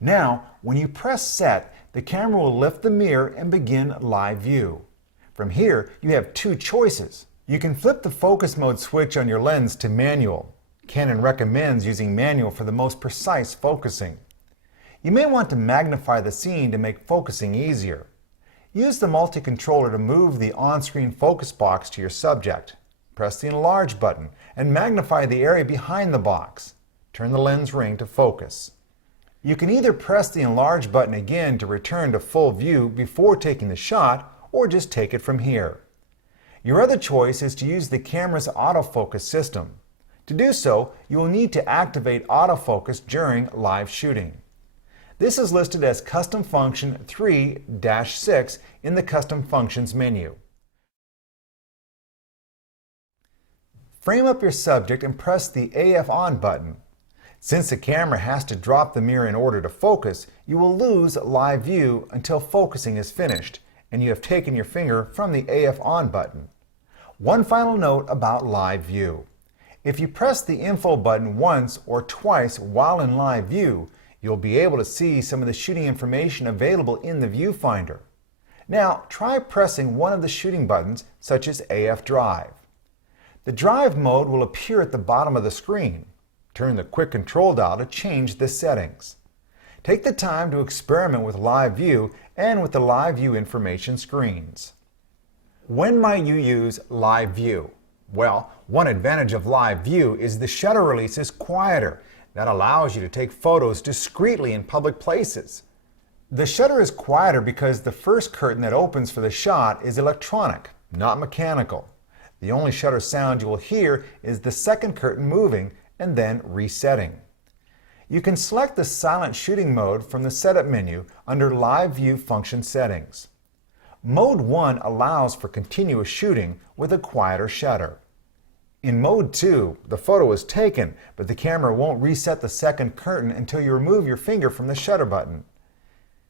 Now, when you press Set, the camera will lift the mirror and begin live view. From here, you have two choices. You can flip the focus mode switch on your lens to manual. Canon recommends using manual for the most precise focusing. You may want to magnify the scene to make focusing easier. Use the multi-controller to move the on-screen focus box to your subject. Press the Enlarge button and magnify the area behind the box. Turn the lens ring to focus. You can either press the Enlarge button again to return to full view before taking the shot, or just take it from here. Your other choice is to use the camera's autofocus system. To do so, you will need to activate autofocus during live shooting. This is listed as Custom Function 3-6 in the Custom Functions menu. Frame up your subject and press the AF On button. Since the camera has to drop the mirror in order to focus, you will lose live view until focusing is finished and you have taken your finger from the AF On button. One final note about live view. If you press the Info button once or twice while in live view, you'll be able to see some of the shooting information available in the viewfinder. Now, try pressing one of the shooting buttons, such as AF Drive. The Drive mode will appear at the bottom of the screen. Turn the quick control dial to change the settings. Take the time to experiment with live view and with the live view information screens. When might you use live view? Well, one advantage of live view is the shutter release is quieter. That allows you to take photos discreetly in public places. The shutter is quieter because the first curtain that opens for the shot is electronic, not mechanical. The only shutter sound you will hear is the second curtain moving and then resetting. You can select the silent shooting mode from the setup menu under Live View Function Settings. Mode 1 allows for continuous shooting with a quieter shutter. In Mode 2, the photo is taken, but the camera won't reset the second curtain until you remove your finger from the shutter button.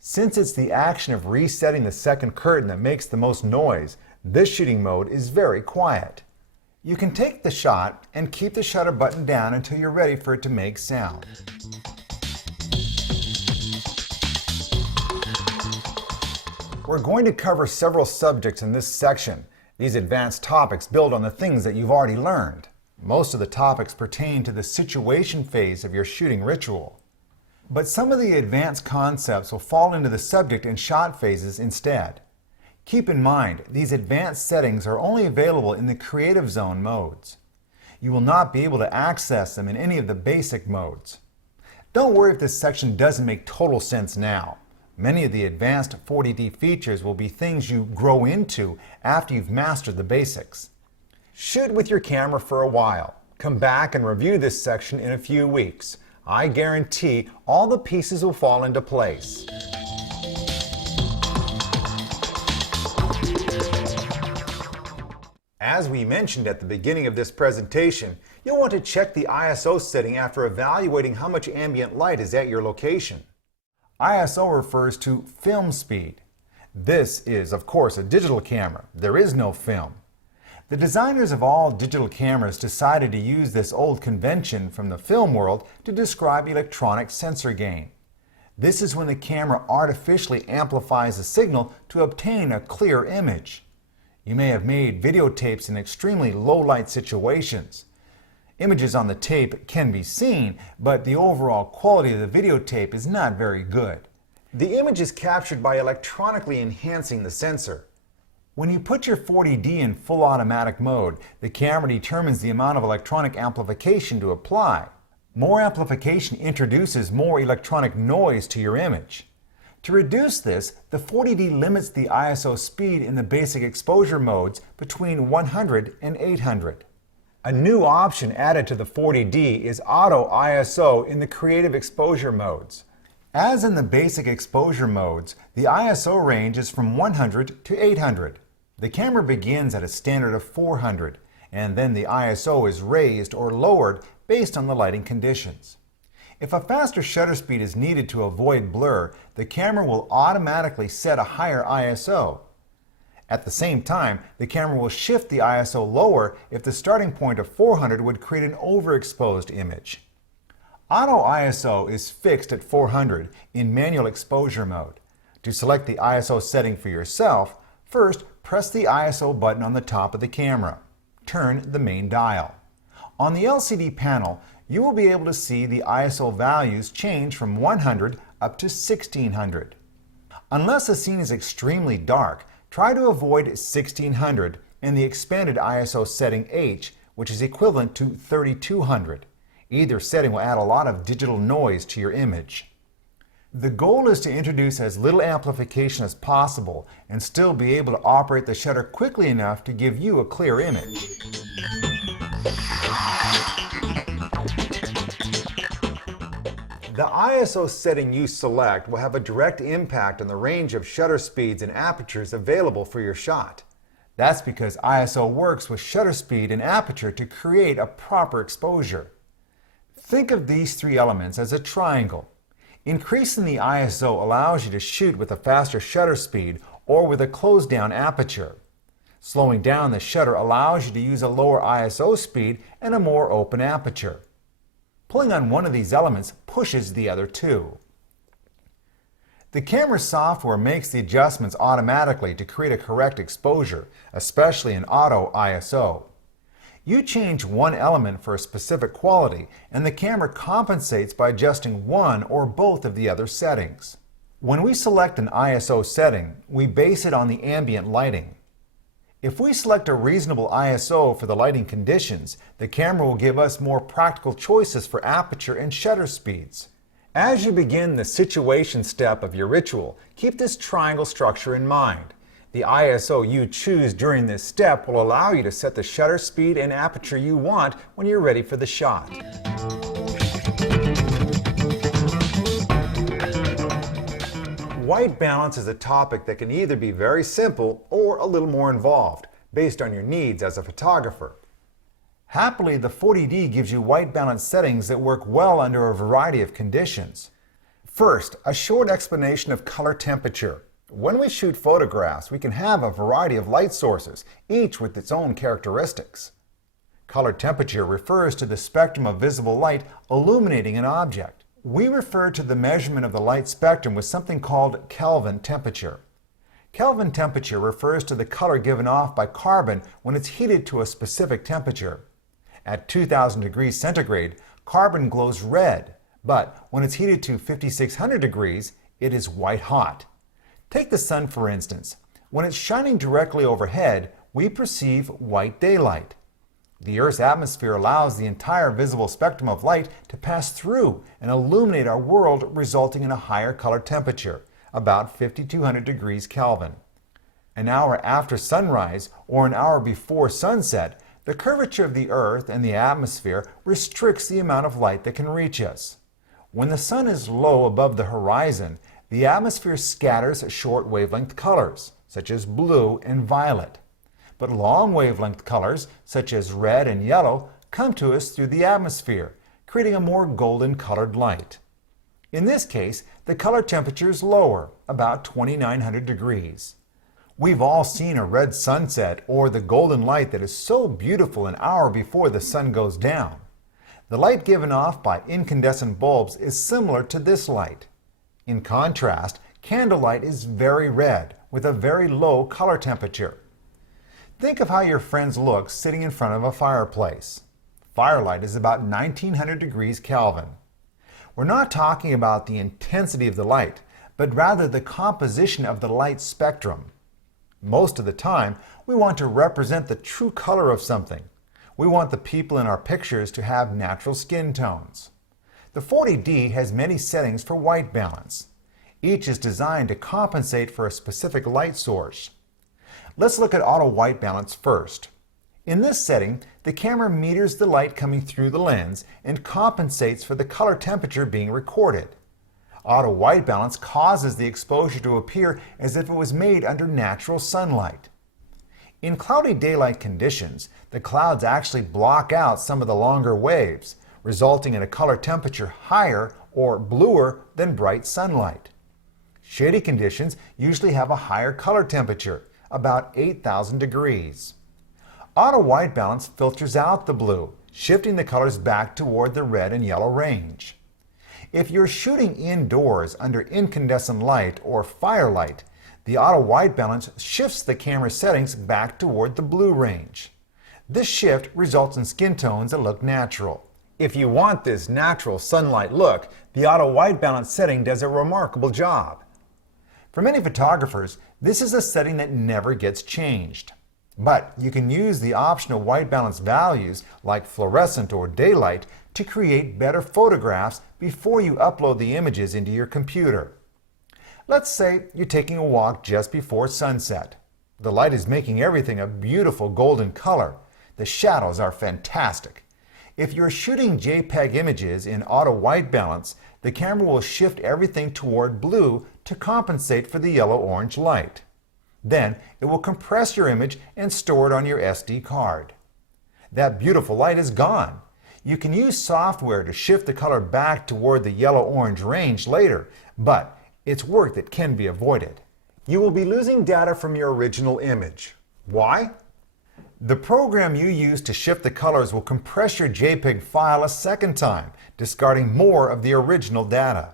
Since it's the action of resetting the second curtain that makes the most noise, this shooting mode is very quiet. You can take the shot and keep the shutter button down until you're ready for it to make sound. We're going to cover several subjects in this section. These advanced topics build on the things that you've already learned. Most of the topics pertain to the situation phase of your shooting ritual. But some of the advanced concepts will fall into the subject and shot phases instead. Keep in mind, these advanced settings are only available in the Creative Zone modes. You will not be able to access them in any of the basic modes. Don't worry if this section doesn't make total sense now. Many of the advanced 40D features will be things you grow into after you've mastered the basics. Shoot with your camera for a while. Come back and review this section in a few weeks. I guarantee all the pieces will fall into place. As we mentioned at the beginning of this presentation, you'll want to check the ISO setting after evaluating how much ambient light is at your location. ISO refers to film speed. This is, of course, a digital camera. There is no film. The designers of all digital cameras decided to use this old convention from the film world to describe electronic sensor gain. This is when the camera artificially amplifies a signal to obtain a clear image. You may have made videotapes in extremely low-light situations. Images on the tape can be seen, but the overall quality of the videotape is not very good. The image is captured by electronically enhancing the sensor. When you put your 40D in full automatic mode, the camera determines the amount of electronic amplification to apply. More amplification introduces more electronic noise to your image. To reduce this, the 40D limits the ISO speed in the basic exposure modes between 100 and 800. A new option added to the 40D is Auto ISO in the creative exposure modes. As in the basic exposure modes, the ISO range is from 100 to 800. The camera begins at a standard of 400, and then the ISO is raised or lowered based on the lighting conditions. If a faster shutter speed is needed to avoid blur, the camera will automatically set a higher ISO. At the same time, the camera will shift the ISO lower if the starting point of 400 would create an overexposed image. Auto ISO is fixed at 400 in manual exposure mode. To select the ISO setting for yourself, first press the ISO button on the top of the camera. Turn the main dial. On the LCD panel, you will be able to see the ISO values change from 100 up to 1600. Unless the scene is extremely dark, try to avoid 1600 and the expanded ISO setting H, which is equivalent to 3200. Either setting will add a lot of digital noise to your image. The goal is to introduce as little amplification as possible and still be able to operate the shutter quickly enough to give you a clear image. The ISO setting you select will have a direct impact on the range of shutter speeds and apertures available for your shot. That's because ISO works with shutter speed and aperture to create a proper exposure. Think of these three elements as a triangle. Increasing the ISO allows you to shoot with a faster shutter speed or with a closed down aperture. Slowing down the shutter allows you to use a lower ISO speed and a more open aperture. Pulling on one of these elements pushes the other two. The camera software makes the adjustments automatically to create a correct exposure, especially in auto ISO. You change one element for a specific quality, and the camera compensates by adjusting one or both of the other settings. When we select an ISO setting, we base it on the ambient lighting. If we select a reasonable ISO for the lighting conditions, the camera will give us more practical choices for aperture and shutter speeds. As you begin the situation step of your ritual, keep this triangle structure in mind. The ISO you choose during this step will allow you to set the shutter speed and aperture you want when you're ready for the shot. White balance is a topic that can either be very simple or a little more involved, based on your needs as a photographer. Happily, the 40D gives you white balance settings that work well under a variety of conditions. First, a short explanation of color temperature. When we shoot photographs, we can have a variety of light sources, each with its own characteristics. Color temperature refers to the spectrum of visible light illuminating an object. We refer to the measurement of the light spectrum with something called Kelvin temperature. Kelvin temperature refers to the color given off by carbon when it's heated to a specific temperature. At 2000 degrees centigrade, carbon glows red, but when it's heated to 5600 degrees, it is white hot. Take the sun for instance. When it's shining directly overhead, we perceive white daylight. The Earth's atmosphere allows the entire visible spectrum of light to pass through and illuminate our world, resulting in a higher color temperature, about 5200 degrees Kelvin. An hour after sunrise or an hour before sunset, the curvature of the Earth and the atmosphere restricts the amount of light that can reach us. When the sun is low above the horizon, the atmosphere scatters short wavelength colors, such as blue and violet. But long wavelength colors, such as red and yellow, come to us through the atmosphere, creating a more golden colored light. In this case, the color temperature is lower, about 2900 degrees. We've all seen a red sunset or the golden light that is so beautiful an hour before the sun goes down. The light given off by incandescent bulbs is similar to this light. In contrast, candlelight is very red, with a very low color temperature. Think of how your friends look sitting in front of a fireplace. Firelight is about 1900 degrees Kelvin. We're not talking about the intensity of the light, but rather the composition of the light spectrum. Most of the time, we want to represent the true color of something. We want the people in our pictures to have natural skin tones. The 40D has many settings for white balance. Each is designed to compensate for a specific light source. Let's look at auto white balance first. In this setting, the camera meters the light coming through the lens and compensates for the color temperature being recorded. Auto white balance causes the exposure to appear as if it was made under natural sunlight. In cloudy daylight conditions, the clouds actually block out some of the longer waves, resulting in a color temperature higher or bluer than bright sunlight. Shady conditions usually have a higher color temperature, about 8000 degrees. Auto white balance filters out the blue, shifting the colors back toward the red and yellow range. If you're shooting indoors under incandescent light or firelight, the auto white balance shifts the camera settings back toward the blue range. This shift results in skin tones that look natural. If you want this natural sunlight look, the auto white balance setting does a remarkable job. For many photographers, this is a setting that never gets changed. But you can use the optional white balance values like fluorescent or daylight to create better photographs before you upload the images into your computer. Let's say you're taking a walk just before sunset. The light is making everything a beautiful golden color. The shadows are fantastic. If you're shooting JPEG images in auto white balance, the camera will shift everything toward blue to compensate for the yellow-orange light. Then it will compress your image and store it on your SD card. That beautiful light is gone. You can use software to shift the color back toward the yellow-orange range later, but it's work that can be avoided. You will be losing data from your original image. Why? The program you use to shift the colors will compress your JPEG file a second time, discarding more of the original data.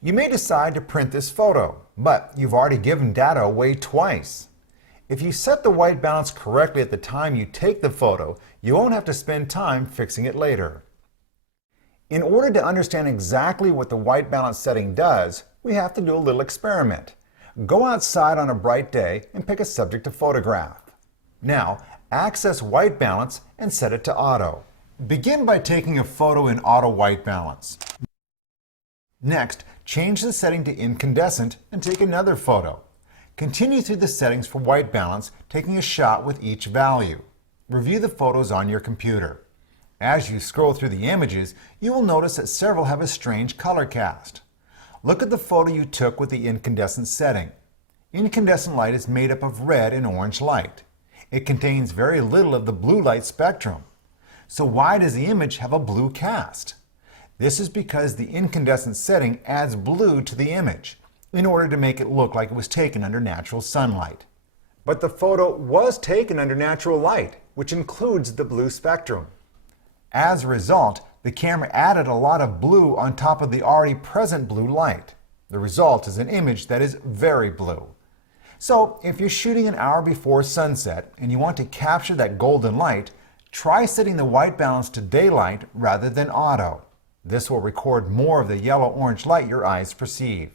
You may decide to print this photo, but you've already given data away twice. If you set the white balance correctly at the time you take the photo, you won't have to spend time fixing it later. In order to understand exactly what the white balance setting does, we have to do a little experiment. Go outside on a bright day and pick a subject to photograph. Now, access white balance and set it to auto. Begin by taking a photo in auto white balance. Next, change the setting to incandescent and take another photo. Continue through the settings for white balance, taking a shot with each value. Review the photos on your computer. As you scroll through the images, you will notice that several have a strange color cast. Look at the photo you took with the incandescent setting. Incandescent light is made up of red and orange light. It contains very little of the blue light spectrum. So why does the image have a blue cast? This is because the incandescent setting adds blue to the image in order to make it look like it was taken under natural sunlight. But the photo was taken under natural light, which includes the blue spectrum. As a result, the camera added a lot of blue on top of the already present blue light. The result is an image that is very blue. So, if you're shooting an hour before sunset and you want to capture that golden light, try setting the white balance to daylight rather than auto. This will record more of the yellow-orange light your eyes perceive.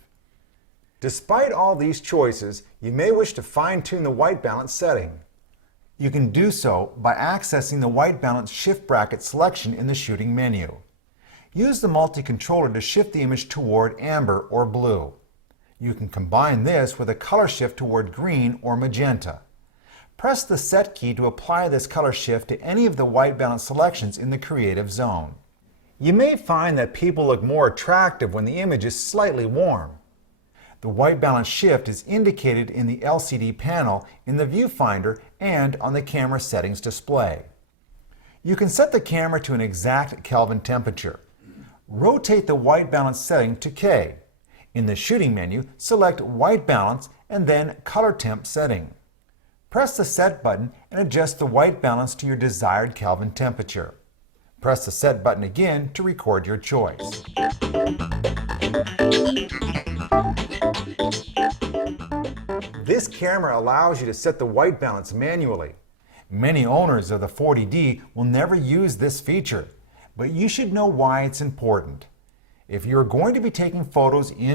Despite all these choices, you may wish to fine-tune the white balance setting. You can do so by accessing the white balance shift bracket selection in the shooting menu. Use the multi-controller to shift the image toward amber or blue. You can combine this with a color shift toward green or magenta. Press the Set key to apply this color shift to any of the white balance selections in the creative zone. You may find that people look more attractive when the image is slightly warm. The white balance shift is indicated in the LCD panel in the viewfinder and on the camera settings display. You can set the camera to an exact Kelvin temperature. Rotate the white balance setting to K. In the shooting menu, select white balance and then color temp setting. Press the Set button and adjust the white balance to your desired Kelvin temperature. Press the Set button again to record your choice. This camera allows you to set the white balance manually. Many owners of the 40D will never use this feature, but you should know why it's important. If you're going to be taking photos in